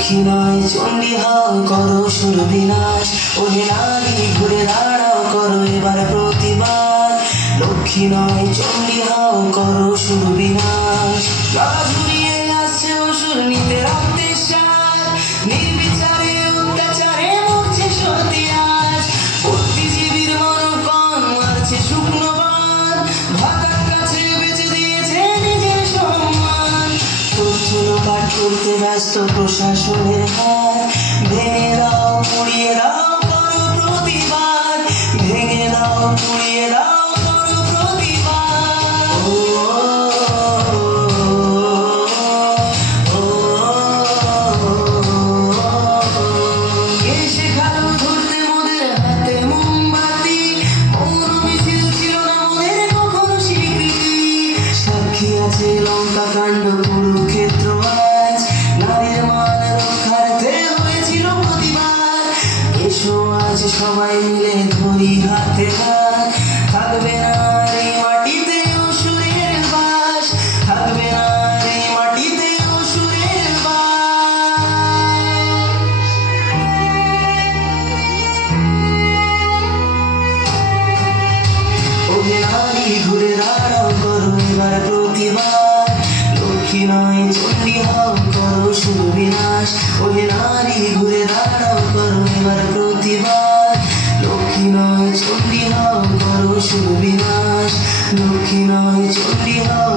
লক্ষ্মী নয় চণ্ডী হও করো সুর বিনাশ, ওহে নারী ঘুরে দাঁড়াও করো এবার প্রতিবাদ। লক্ষ্মী নয় চণ্ডী হও করো সুর বিনাশ। গলা ঝুলিয়ে আসছে অসুর নিতে রক্তের স্বাদ, নির্বিচারে অত্যাচারে মরছে সতী আজ। বুদ্ধিজীবীর মনোকণ মারছে শুকনো বান, ভাতার কাছে বেঁচে দিয়েছে নিজের সম্মান। তথ্য লোপাট করতে ব্যস্ত প্রশাসনের হাত, ভেঙে দাও পুড়িয়ে দাও করো প্রতিবাদ। ভেঙে দাও পুড়িয়ে দাও করো প্রতিবাদ। কে শেখালো ধরতে মোদের হাতে মোমবাতি, মৌন মিছিল ছিল না মোদের কখনো স্বীকৃতি। সাক্ষী আছে লঙ্কা কাণ্ড কুরুক্ষেত্র আজ, নারীর মান রক্ষার্থে হয়েছিল প্রতিবাদ। এসো আজ সবাই মিলে ধরি হাতে হাত, থাকবে না আর এই মাটিতে অসুরের বাস। থাকবে না আর এই মাটিতে অসুরের বাস। ওহে নারী ঘুরে দাঁড়াও করো এবার প্রতিবাদ। লক্ষ্মী নয় চণ্ডী হও করো সুর বিনাশ, ওহে নারী ঘুরে দাঁড়াও করো এবার প্রতিবাদ। লক্ষ্মী নয় চণ্ডী হও করো সুর বিনাশ। লক্ষ্মী নয় চণ্ডী হও